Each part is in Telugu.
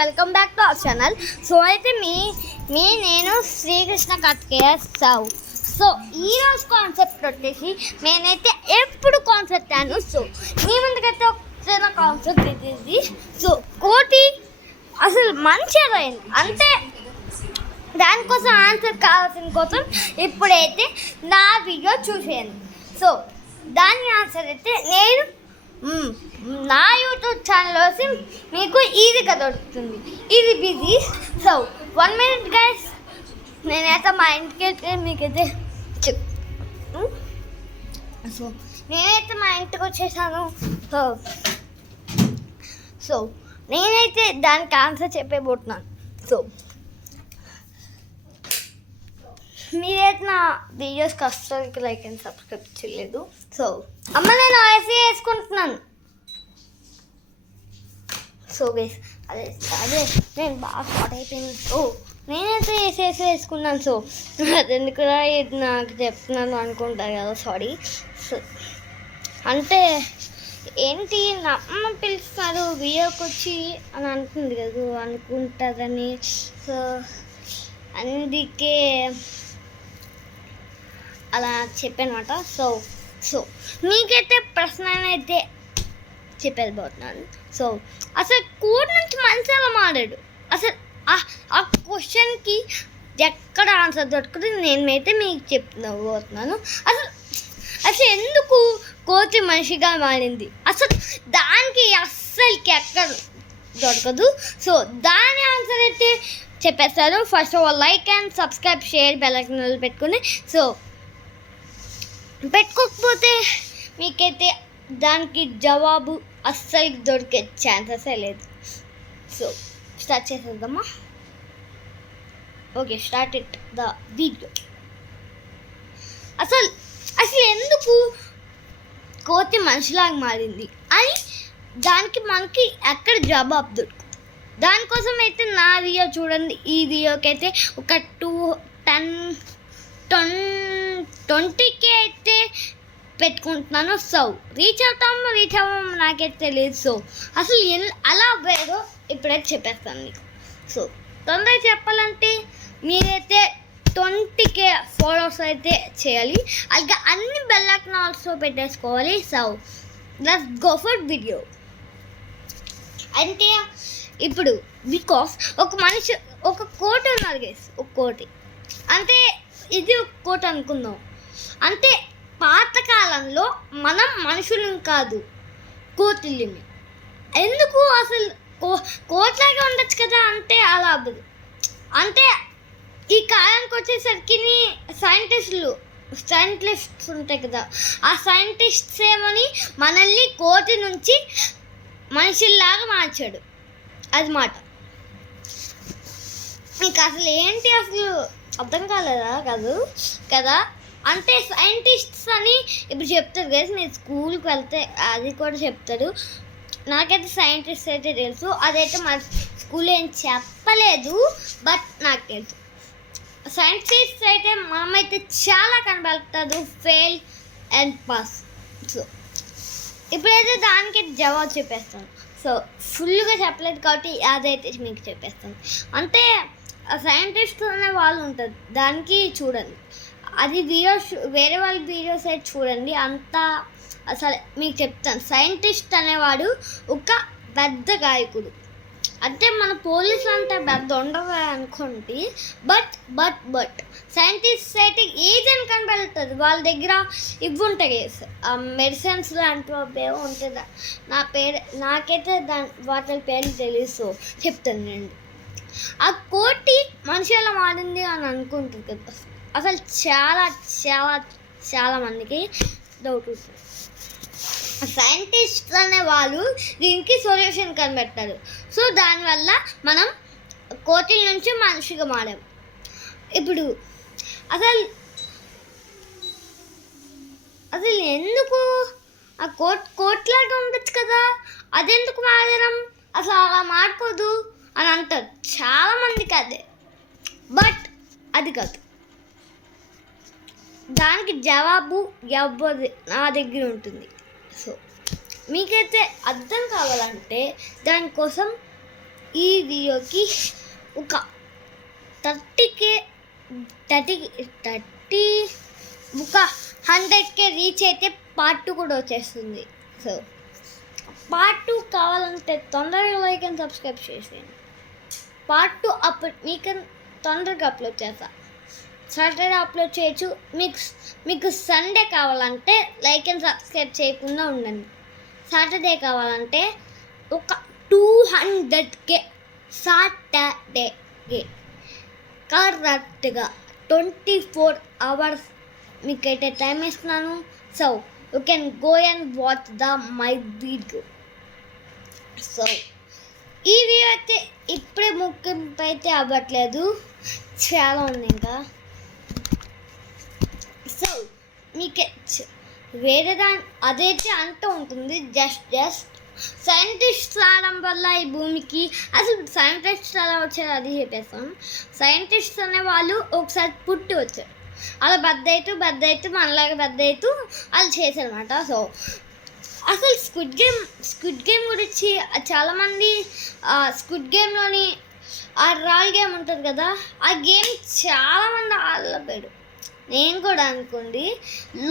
Welcome back to our channel. So అయితే నేను శ్రీకృష్ణ కార్తికేయ సావు. సో ఈరోజు కాన్సెప్ట్ వచ్చేసి నేనైతే ఎప్పుడు కాన్సెప్ట్ అను. సో మీ ముందుకైతే వచ్చిన కాన్సెప్ట్ ఇది. సో కోటి అసలు మంచిగా అయింది అంటే దానికోసం ఆన్సర్ కావాల్సిన కోసం ఇప్పుడైతే నా వీడియో చూసేయండి. సో దాని ఆన్సర్ అయితే నేను నా యూట్యూబ్ ఛానల్ వచ్చి మీకు ఈజీగా దొరుకుతుంది. ఇది బిజీ. సో 1 minute గైస్, నేనైతే మా ఇంటికి వెళ్తే మీకైతే సో నేనైతే మా ఇంటికి వచ్చేసాను. సో నేనైతే దానికి ఆన్సర్ చెప్పేబోతున్నాను. సో మీరైతే నా వీడియోస్కి అస్సలు లైక్ అండ్ సబ్స్క్రైబ్ చేయలేదు. సో అమ్మ నేను ఐసీ వేసుకుంటున్నాను. సో గైస్ అదే నేను బాగా స్టార్ట్ అయిపోయింది. సో నేనైతే వేసుకున్నాను. సో అది ఎందుకు నాకు చెప్తున్నాను అనుకుంటారు కదా, సారీ. సో అంటే ఏంటి నా అమ్మ పిలుస్తున్నారు వీడియోకి వచ్చి అని అంటుంది కదా, అనుకుంటుందని. సో అందుకే అలా చెప్పానమాట. సో మీకైతే ప్రశ్న అయితే చెప్పేదిపోతున్నాను. సో అసలు కోడ్ నుంచి మనిషి ఎలా మారాడు, అసలు ఆ క్వశ్చన్కి ఎక్కడ ఆన్సర్ దొరకదు నేనైతే మీకు చెప్తున్నాను. అసలు ఎందుకు కోతి మనిషిగా మారింది, అసలు దానికి అస్సలకి ఎక్కడ దొరకదు. సో దాని ఆన్సర్ అయితే చెప్పేస్తారు. First of all like and subscribe, share, bell icon పెట్టుకుని. సో పెట్టుకోకపోతే మీకైతే దానికి జవాబు అస్సలు దొరికే ఛాన్సెసే లేదు. సో స్టార్ట్ చేసేద్దామా? Okay, start it the video. అసలు ఎందుకు కోతి మనిషిలాగా మారింది అని దానికి మనకి ఎక్కడ జవాబు దొరుకుతుంది. దానికోసం అయితే నా వీడియో చూడండి. ఈ వీడియోకి అయితే ఒక 20K అయితే పెట్టుకుంటున్నాను. సో రీచ్ అవ్వడం నాకైతే తెలియదు. సో అసలు అలా వేరో ఇప్పుడైతే చెప్పేస్తాను మీకు. సో తొందరగా చెప్పాలంటే మీరైతే 20K ఫాలోవర్స్ అయితే చేయాలి. అలాగే అన్ని బెల్ ఐకాన్ ఆల్సో పెట్టేసుకోవాలి. So let's go for video. అంటే ఇప్పుడు బికాస్ ఒక కోటి ఉన్నారు గైస్, ఒక కోటి అంటే ఇది ఒక కోటి అనుకుందాం. అంటే పాతకాలంలో మనం మనుషులం కాదు, కోతుల్ని. ఎందుకు అసలు కోట్లాగే ఉండొచ్చు కదా, అంటే అలా అవ్వదు. అంటే ఈ కాలానికి వచ్చేసరికి సైంటిస్ట్స్ ఉంటాయి కదా, ఆ సైంటిస్ట్స్ ఏమని మనల్ని కోతి నుంచి మనుషుల్లాగా మార్చాడు. అది మాట మీకు అసలు ఏంటి అసలు అర్థం కాలేదా కదా. అంటే సైంటిస్ట్స్ అని ఇప్పుడు చెప్తారు కదా, నేను స్కూల్కి వెళ్తే అది కూడా చెప్తారు. నాకైతే సైంటిస్ట్ అయితే తెలుసు, అదైతే మా స్కూల్లో ఏం చెప్పలేదు, బట్ నాకు తెలుసు. సైంటిస్ట్ అయితే మనమైతే చాలా కనబడతారు, ఫెయిల్ అండ్ పాస్. సో ఇప్పుడైతే దానికి జవాబు చెప్పేస్తాను. సో ఫుల్గా చెప్పలేదు కాబట్టి అదైతే మీకు చెప్పేస్తాను. అంటే సైంటిస్ట్ అనే వాళ్ళు ఉంటారు, దానికి చూడండి. అది వేరే వాళ్ళ వీడియోస్ అయితే చూడండి. అంతా అసలు మీకు చెప్తాను. సైంటిస్ట్ అనేవాడు ఒక పెద్ద గాయకుడు. అంటే మన పోలీసు అంటే పెద్ద ఉండదు అనుకోండి, బట్ సైంటిస్ట్ అయితే ఏజెంట్ కనబడుతుంది. వాళ్ళ దగ్గర ఇవి ఉంటాయి మెడిసిన్స్ లాంటివి ఉంటుంది. నాకైతే వాటి పేర్లు తెలుసు, చెప్తాను నేను. ఆ కోటి మనిషి ఎలా మారింది అని అనుకుంటుంది కదా, అసలు చాలా చాలా చాలా మందికి డౌట్ ఉంటుంది. సైంటిస్ట్ అనే వాళ్ళు దీనికి సొల్యూషన్ కనిపెట్టారు. సో దానివల్ల మనం కోతుల నుంచి మనిషిగా మారాం. ఇప్పుడు అసలు ఎందుకు ఆ కోట్లాగా ఉండొచ్చు కదా, అదెందుకు మారడం, అసలు అలా మారుకోదు అని అంటారు చాలామందికి. అదే బట్ అది కాదు. దానికి జవాబు ఎవరి నా దగ్గర ఉంటుంది. సో మీకైతే అర్థం కావాలంటే దానికోసం ఈ వీడియోకి ఒక 30K ఒక 100K రీచ్ అయితే పార్ట్ 2 కూడా వచ్చేస్తుంది. సో పార్ట్ 2 కావాలంటే తొందరగా లైక్ అండ్ సబ్స్క్రైబ్ చేసేయండి. పార్ట్ 2 అప్పుడు మీకు తొందరగా అప్లోడ్ చేస్తా. సాటర్డే అప్లోడ్ చేయొచ్చు. మీకు సండే కావాలంటే లైక్ అండ్ సబ్స్క్రైబ్ చేయకుండా ఉండండి. సాటర్డే కావాలంటే ఒక 200K సాటర్డేకి కరెక్ట్గా 24 hours మీకైతే టైం ఇస్తున్నాను. So you can go and watch my video. So ఈ వీడియో అయితే ఇప్పుడే ముఖ్యంపై అయితే అవ్వట్లేదు, చాలా ఉంది ఇంకా. సో మీకు వేరే అదైతే అంటూ ఉంటుంది. జస్ట్ సైంటిస్ట్ రావడం వల్ల ఈ భూమికి అసలు సైంటిస్ట్ ఎలా వచ్చారు అది చెప్పేస్తాం. సైంటిస్ట్ అనే వాళ్ళు ఒకసారి పుట్టి వచ్చారు, అలా బద్ద అవుతూ మనలాగా బద్ద అవుతూ వాళ్ళు చేశారనమాట. సో అసలు స్క్విడ్ గేమ్ గురించి చాలామంది స్క్విడ్ గేమ్లోని ఆ రాల్ గేమ్ ఉంటుంది కదా, ఆ గేమ్ చాలామంది ఆడలేడు. నేను కూడా అనుకోండి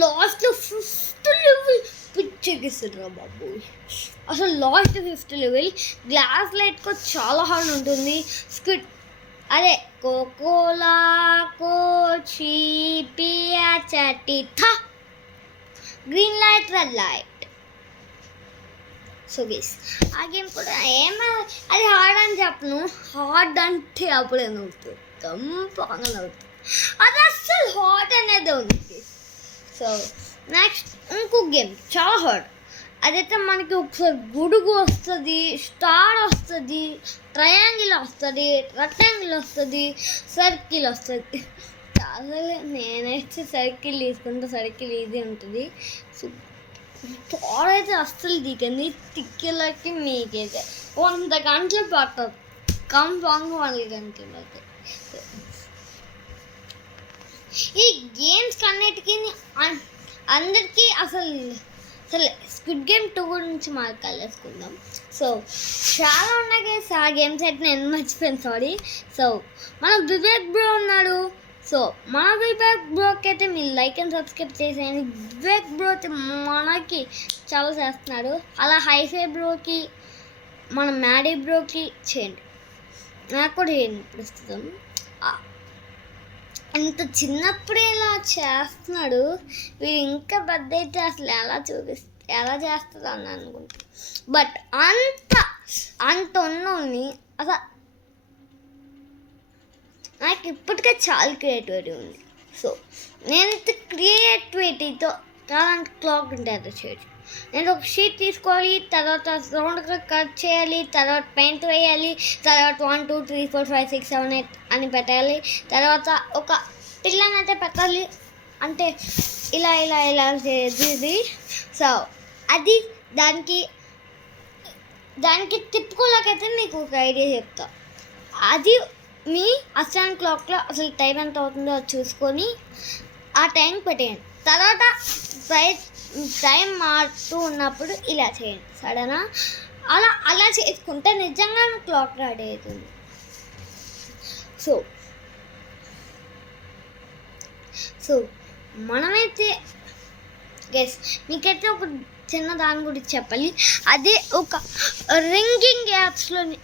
లాస్ట్లో 5th లెవెల్ పిచ్చెక్కిస్తారు బాబు. అసలు లాస్ట్ 5th లెవెల్ గ్లాస్ లైట్కో చాలా హార్డ్ ఉంటుంది. స్క్విడ్ అదే కోకోలా కోచి పియా చటి థా green light red light. So guys ఆ గేమ్ కూడా అది హార్డ్ అని చెప్పను, హార్డ్ అంటే అప్పుడే నవ్వుతుంది, కంపంగా నవ్వుతుంది. అది అస్సలు హార్డ్ అనేది ఉంది. సో నెక్స్ట్ ఇంకో గేమ్ చాలా హార్డ్. అదైతే మనకి ఒకసారి గుడుగు వస్తుంది, స్టార్ వస్తుంది, ట్రయాంగిల్ వస్తుంది, రెక్టాంగిల్ వస్తుంది, సర్కిల్ వస్తుంది. అసలు నేనైతే సర్కిల్ తీసుకుంటే సర్కిల్ ఈజీ ఉంటుంది. సో స్టార్ అయితే అస్సలు దిగండి, తిక్కేలకి మీకైతే 100 గంటలు పట్టదు, కంపంగా 100 గంటలకి. ఈ గేమ్స్ అన్నిటికీ అందరికీ అసలు స్క్విడ్ గేమ్ 2 గురించి మాట్లాడేసుకుందాం. సో చాలా ఉన్నాయి గైస్ ఆ గేమ్స్ అయితే నేను మర్చిపోయాను, సారీ. సో మన వివేక్ బ్రో ఉన్నాడు. సో మన వివేక్ బ్రోకి అయితే మీరు లైక్ అండ్ సబ్స్క్రైబ్ చేసేయండి. వివేక్ బ్రో అయితే మనకి చాలా చేస్తున్నాడు. అలా హైఫై బ్రోకి, మన మ్యాడీ బ్రోకి చేయండి, నాకు కూడా చేయండి. ప్రస్తుతం అంత చిన్నప్పుడే ఇలా చేస్తున్నాడు, వీడు ఇంకా పెద్ద అయితే అసలు ఎలా చేస్తుంది అని అనుకుంటా. బట్ అంత ఉన్నోని అసలు నాకు ఇప్పటికే చాలా క్రియేటివిటీ ఉంది. సో నేను క్రియేటివిటీతో అలాంటి క్లాక్ ఉంటుంది చేయొచ్చు. నేను ఒక షీట్ తీసుకోవాలి, తర్వాత రౌండ్గా కట్ చేయాలి, తర్వాత పెయింట్ వేయాలి, తర్వాత 1 2 3 4 5 6 7 8 అని పెట్టాలి, తర్వాత ఒక పిల్లని అయితే పెట్టాలి, అంటే ఇలా ఇలా ఇలా చేసి. సో అది దానికి తిప్పుకోలేకైతే మీకు ఒక ఐడియా చెప్తా. అది మీ అస్సాన్ క్లాక్లో అసలు టైం ఎంత అవుతుందో చూసుకొని ఆ టైం పెట్టేయండి. తర్వాత టైం మారుతూ ఉన్నప్పుడు ఇలా చేయండి, సరేనా? అలా చేసుకుంటే నిజంగా క్లాక్ రెడీ అవుతుంది. సో మనమైతే గెస్ మీకైతే ఒక చిన్న దాని గురించి చెప్పాలి. అదే ఒక రింగింగ్ యాప్స్లోని,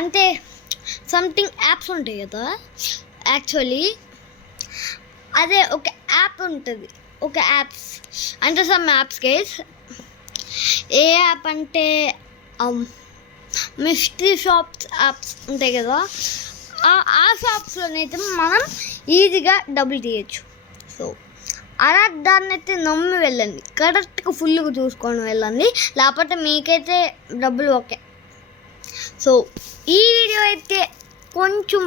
అంటే సంథింగ్ యాప్స్ ఉంటాయి కదా, యాక్చువల్లీ అదే ఒక యాప్ ఉంటుంది, ఒక యాప్స్ అంటే సమ్ యాప్స్ గైస్. ఏ యాప్ అంటే మిస్టరీ షాప్స్ యాప్స్ ఉంటాయి కదా, ఆ షాప్స్లోనైతే మనం ఈజీగా డబ్బులు తీయచ్చు. సో అలా దాన్ని అయితే నమ్మి వెళ్ళండి, కరెక్ట్గా ఫుల్గా చూసుకొని వెళ్ళండి, లేకపోతే మీకైతే డబ్బులు ఓకే. సో ఈ వీడియో అయితే కొంచెం